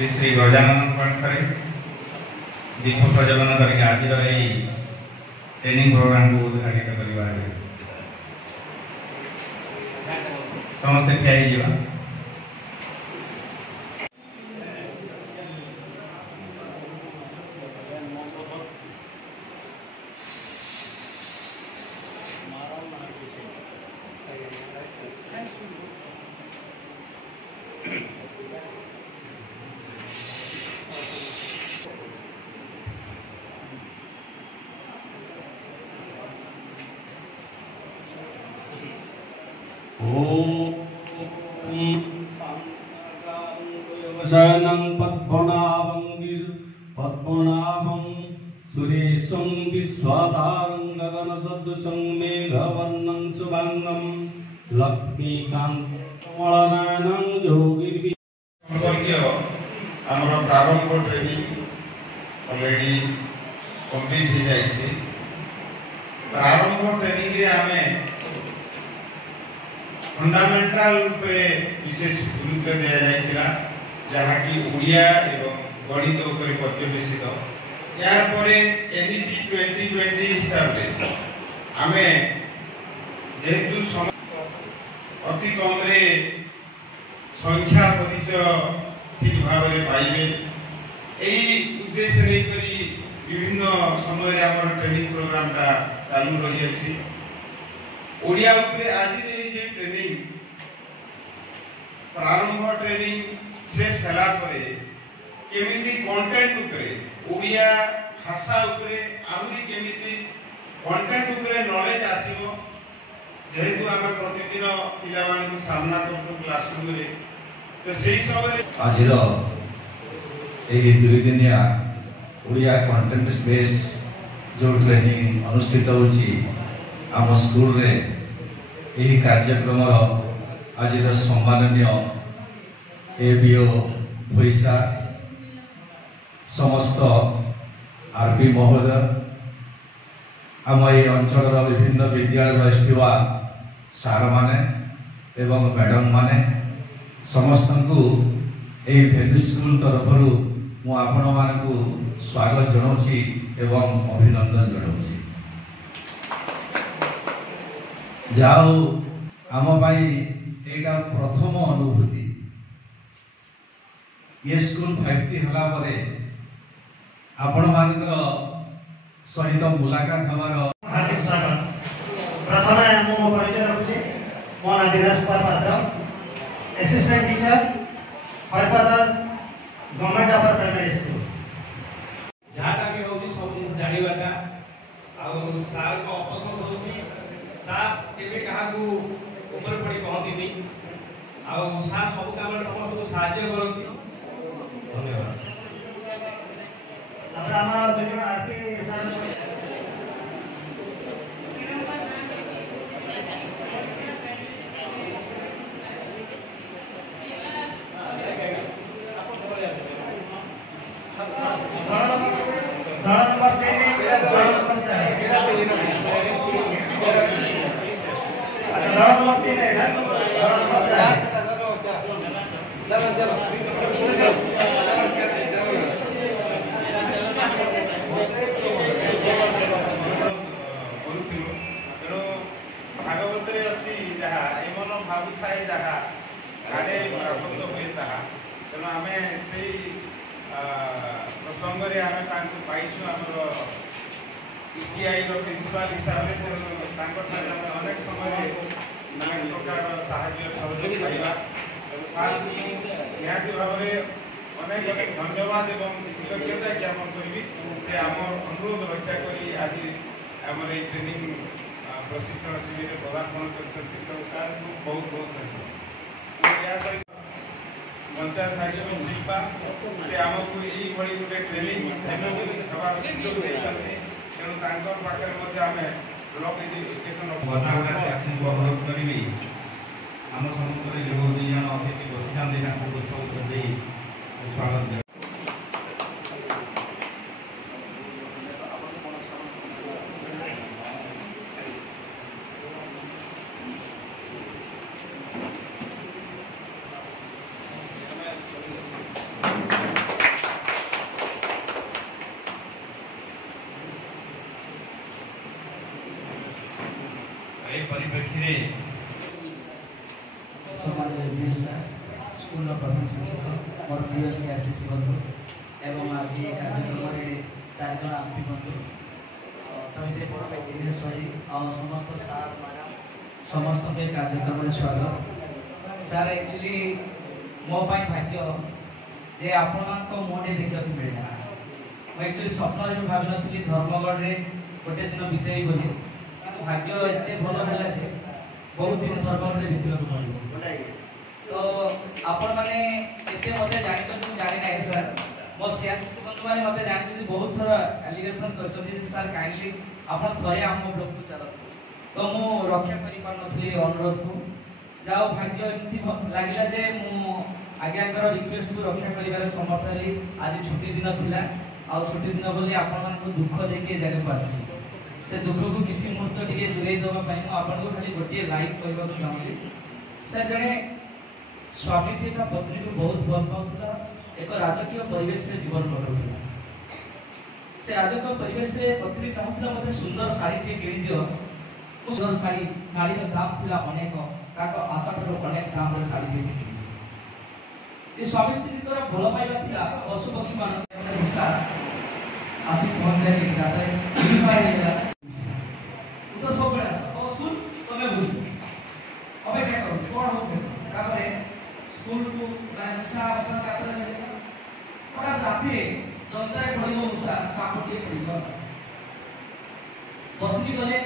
श्री श्री गजानन पाखे दीप प्रज्वलन करके आज ट्रेनिंग प्रोग्राम को उद्घाटित करवा समस्ते ठिया पद्मनाभं सुरेशं विश्वाधारं गगनसदृशं मेघवर्णं शुभांगं लक्ष्मीकान्तं योगी आमर प्रारंभ ट्रेनिंग ऑलरेडी कंप्लीट हो जाइए। प्रारंभ ट्रेनिंग रे आमे फंडामेंटल पे विशेष गुरुत्व दिया जाइथिला जहा कि ओडिया एवं गणित उपरे पर्यवेसित यार परे एनईपी 2020 हिसाब रे आमे जेहेतु अति कम रे संख्या परिचय ठीक भाव में पाइबे यही उद्देश्य नहीं करी विभिन्न समय आम ट्रेनिंग प्रोग्राम टा चालू रही अछि। ओडिया उपरे आज जे ट्रेनिंग प्रारंभ ट्रेनिंग शेष हला परे केमिति कंटेंट उपरे ओडिया भाषा उपरे आहुरी केमिति कंटेंट उपरे नॉलेज आसीबो जेहेतु आम प्रतिदिन पिला मानकु सामना करतो क्लासरूम रे तो सही समय आज दुई दिनिया ओडिया कंटेंट बेस जो ट्रेनिंग अनुष्ठित होछि आम स्कूल रे यही कार्यक्रम आज सम्माननीय एबीओ भैसा समस्त आरपी महोदय आम ये अंचल विभिन्न विद्यालय आसथिबा सार माने एवं मैडम माने समस्त को यही वैल्यू स्कूल तरफ मु आपण मानकु स्वागत जनाउछि एवं अभिनंदन जनाउछि। जाओ आम पाई एटा प्रथम अनुभूति ये स्कूल 5टी हला परे आपण मानकर सहित मुलाकात हमार हार्दिक स्वागत। प्रथम मो परिचय रखुछि मो ना Dinesh Kumar Patra assistant teacher Harpadar government upper primary school Jahata भी होगी सब जानिबाटा आ सार को अपसंद होची सार केबे कहा को ऊपर पड़ी कहती नहीं आ सार सब काम समस्त को सहायता करती। धन्यवाद। अब हमारा दुजन आरपी सार भागवत अच्छी जहाँ एमन भावी थाए जहाँ गाड़े प्राप्त हुए ताहा तेणु आम से प्रसंग में आम पाइछु आमर ईटीआई प्रिंसिपाल हिसाब से अनेक समय अनेक प्रकार साहाय्य सहयोग पाइबा सार निहाती भाव में अनेक अनेक धन्यवाद एवं कृतज्ञता ज्ञापन करी से आम अनुरोध रक्षा करी आज आम ट्रेनिंग प्रशिक्षण शिविर पदार्पण कर बहुत बहुत धन्यवाद। पंचायत हाईस्कूल शिल्पा से आमको यही गोटे ट्रेनिंग हमार सुजोग देते तेणु पाखे आम ब्लॉक एजुकेशन अनुरोध करी आम सम्मुखें जो दुई जन अतिथि बसी स्वागत। परिप्रेक्षी समाज स्कूल प्रधान शिक्षक मोर प्रिय श्री आशीष बंधु एवं आज कार्यक्रम में 4 जन आमती बंधु तमिते दिनेश भाई और समस्त सार मैडम समस्त कार्यक्रम में स्वागत सार एक्चुअली मो भाग्य जे आपण मुझे देखा मिलना मुझे एक्चुअली स्वप्न भी भाव नी धर्मगढ़ में गोटे दिन बीतेई बोली भाग्य एत भल है बहुत दिन धर्मगढ़ में बीतवा पड़ो तो आपण मैंने एते मते जानि जानि ना सर मो सियासी बंधु मैंने मते जानि बहुत थर एलिगेशन कर सर काइंडली आपण थरे हम ब्लॉग को चल तो मु रक्षा करि पार नथली अनुरोध को जाओ भाग्य एमती लागिला जे मु आज्ञाकर रिक्वेस्ट को रक्षा करिवार समर्थ हली आज छुट्टी दिन थिला आ छुट्टी दिन बोली आपण मान को दुख देके जगह को आसी से दुख को किछि मुहूर्त टिके दुरै दबा पई मु आपण को खाली गोटे लाइक कहबा को चाहूची सर जने स्वामी टी पत्नी को बहुत भल पाउला एक राजकीय परिवेश में जीवन कटुला से राजकीय परिवेश में पत्नी चाहूला मते सुंदर साड़ी टे किनि दियो सुंदर साड़ी साड़ी का दाम थिला अनेक ताको आशा करो अनेक दाम रे साड़ी दिसी ये स्वामी स्त्री तोरा भल पाइला थिला पशु पक्षी मान विषा आसी पहुंच जाए कि दादा ये पाइला तो सब बड़ा और स्कूल तो मैं बुझ अबे क्या करूं कौन हो से तापरे स्कूल को मुसा अपन कातर मिलेगा पड़ा राती जनता पड़िबो मुसा सापटी पड़िबो बदली गले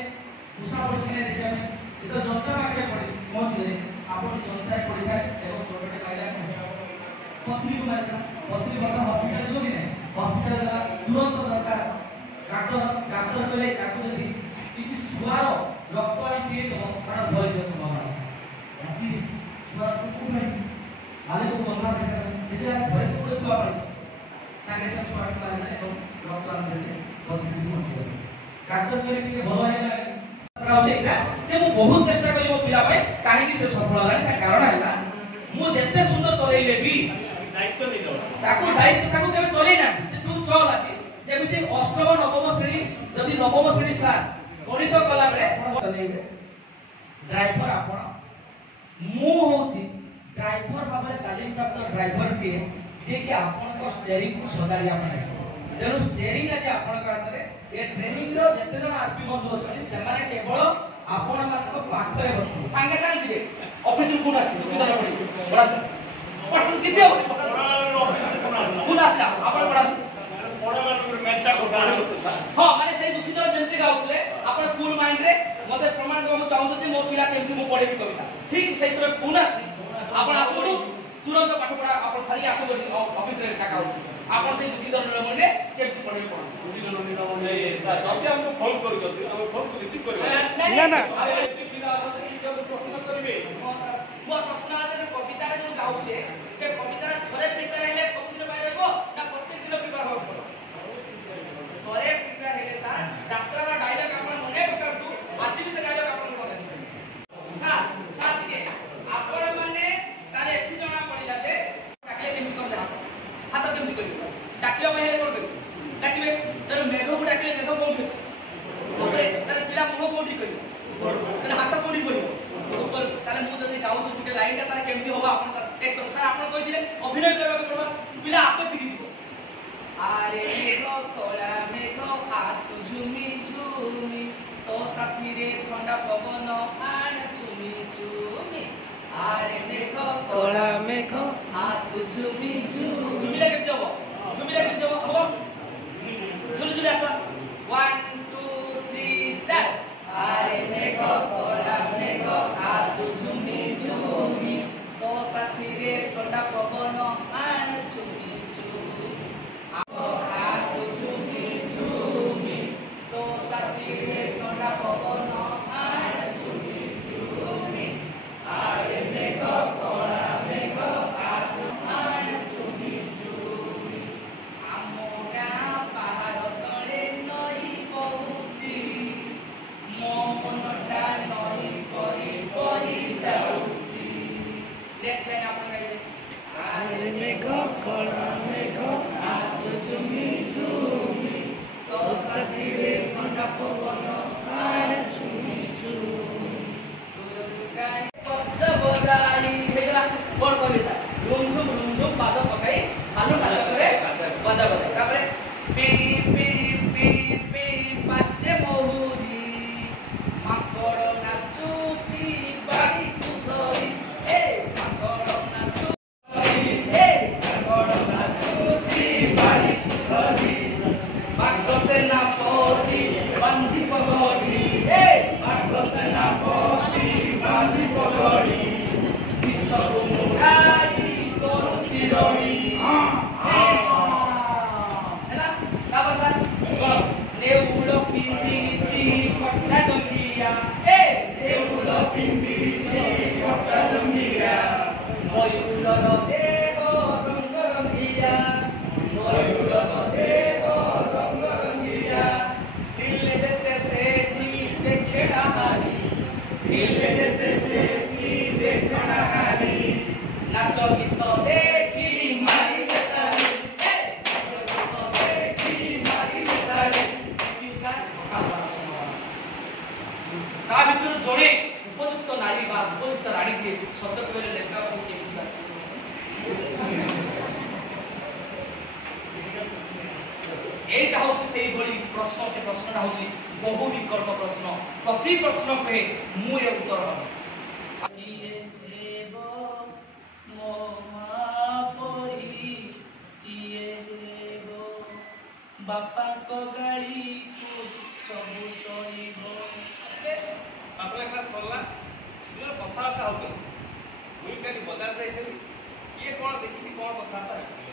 मुसा पड़छने देखा में ये तो जनता माके पड़ी पहुंचले सापटी जनता पड़ी था एवं छोटे पाइला पत्नी को मारता पत्नी बड़ा हॉस्पिटल जो भी नहीं हॉस्पिटल का तुरंत सरकार डॉक्टर बोले काको जदी किछि सुवार रक्त पानी पिए तो बड़ा भय के संभावना है राती सुवार को नहीं मालिक को बंधा देखा भय को पूरे सुवा पड़ी सागे सब सुवार पानी ना एवं रक्त पानी दे पत्नी को पहुंचे डॉक्टर बोले कि भलो है ना राउचे का जे मु बहुत चेष्टा करी मो पिला पे काहे कि से सफल होला ता कारण हैला मु जत्ते सुंदर चलेइले भी दायित्व नहीं दो ताको केबे चले ना तू चल आछि जेमिति अष्टम नवम श्रेणी जदि नवम श्रेणी सार गणित कला रे चलेइबे ड्राइवर आपण मु होछि ड्राइवर भाबरे तालीम प्राप्त ड्राइवर के जे कि आपण को स्टीयरिंग को सदारी आपण तेणु स्टीयरिंग आज आपण हाथ में ये ट्रेनिंग रो जते जन आरपी बंधु अछि से माने केवल आपण मान को पाखरे बसी संगे संग जिवे ऑफिस को आसी दुकान पड़ी बड़ा पट किछे हो पुना आसला आपण बड़ा हां माने से दुखित जंती गाउले आपण कूल माइंड रे मते प्रमाण देबो चाहू मो पिला केमती मो पढेबी कविता ठीक सही समय पुना आपण आसु तुरंत पाठ पढ़ा आपण खाली आसु ऑफिस रे टाका हो आपण से दुखित मने केमती पढेबी पढ दुखित मने सर जब हमको फोन करू जब हम फोन को रिसीव करबे ना ना पिला प्रश्न करबे हां सर मो प्रश्न आते कविता रे जो गाउछे से कविता थरे प्रिपेयर हेले सब दिन बाय रहबो ना प्रत्येक दिन प्रिपेयर होबो थरे प्रिपेयर हेले सर यात्रा रा डायलॉग आपण मने पकड़तु आज भी से डायलॉग आपण मने सर सर के आपण माने तारे एठी जणा पड़िला जे टाकले केमति कर दे हाथ केमति करबे सर टाकले में हेले करबे टाकले तर मेघ को टाकले मेघ कोन छै ऊपर तर पिला मुंह कोठी करियो तर हाथ कोठी करियो ऊपर ताले मु जदी गाउ तो गुटे लाइन का तारे केमति होबा आपण सर एक संसार आपण कहि दिले अभिनय करबा पड़बा पिला आपे सिखि दिबो आरे मेघ कोला मेघ हाथ झुमी झुमी तो साथी रे ठंडा पवन आन झुमी झुमी आरे मेघ कोला मेघ हाथ झुमी झुमी झुमीला केमति होबो झुमीला केमति होबो खबर झुली झुली आसा 1 2 3 स्टार्ट आरे मेघ कोला मेघ हाथ झुमी झुमी तो साथी रे ठंडा पवन आन झुमी झुमी हाथ झुमी झुमी तो साथी रे ठंडा पवन आन झुमी झुमी आरे मेघ कोला मेघ हाथ आन झुमी झुमी आमोगा पहाड़ तले नई बहुची मो मनटा नई परी परी जाउची देख लेना अपन गाइले आरे मेघ कोला मेघ हाथ झुमी झुमी तो साथी रे ठंडा पवन आन झुमी झुमी पे पे पे पे बाजे महुरी माकड़ नाचुची बाड़ी तू धरी ए माकड़ नाचुची ए माकड़ नाचुची बाड़ी तू धरी बाघ से ना पोती बांधी पगड़ी ए बाघ से ना पोती बांधी पगड़ी विश्व मुरारी करुची रड़ी ହେଲା ତାପରେ ସାର୍ କଣ ନେଉଳ ପିନ୍ଧିଛି କଟା ଡଙ୍ଗିଆ ଏ ନେଉଳ ପିନ୍ଧିଛି କଟା ଡଙ୍ଗିଆ ମୟୂରର ଦେହ ରଙ୍ଗ ରଙ୍ଗିଆ ମୟୂରର ଦେହ ରଙ୍ଗ ରଙ୍ଗିଆ ଥିଲେ ଯେତେ ସେଠି ଦେଖେଣା ହାରି ଥିଲେ ଯେତେ ସେଠି ଦେଖେଣା ହାରି ନାଚ ଗୀତ ଦେଖି ମାରିଲେ ତାଳି ଏ ନାଚ ଗୀତ ଦେଖି ମାରିଲେ ତାଳି ତା ଭିତରୁ ଜଣେ ଉପଯୁକ୍ତ ନାରୀ ବା ଉପଯୁକ୍ତ ରାଣୀଟିଏ ସତ କହିଲେ ଲେଖାକୁ କେମିତି ଅଛି এইটা হচ্ছে সেইভাবে প্রশ্ন সে প্রশ্নটা হচ্ছে বহু বিকল্প প্রশ্ন প্রতি প্রশ্ন কহে মু এ উত্তর হব কিয়ে দেব মো মা পরি কিয়ে দেব বাপাଙ୍କ গাড়ি কো সবু সইব আপনার ক্লাস সরলা কথাবার্তা হতো দুই কালি বজার যাইছিলি কিଏ କ'ଣ ଦେଖିଛି କ'ଣ କଥାବାର୍ତ୍ତା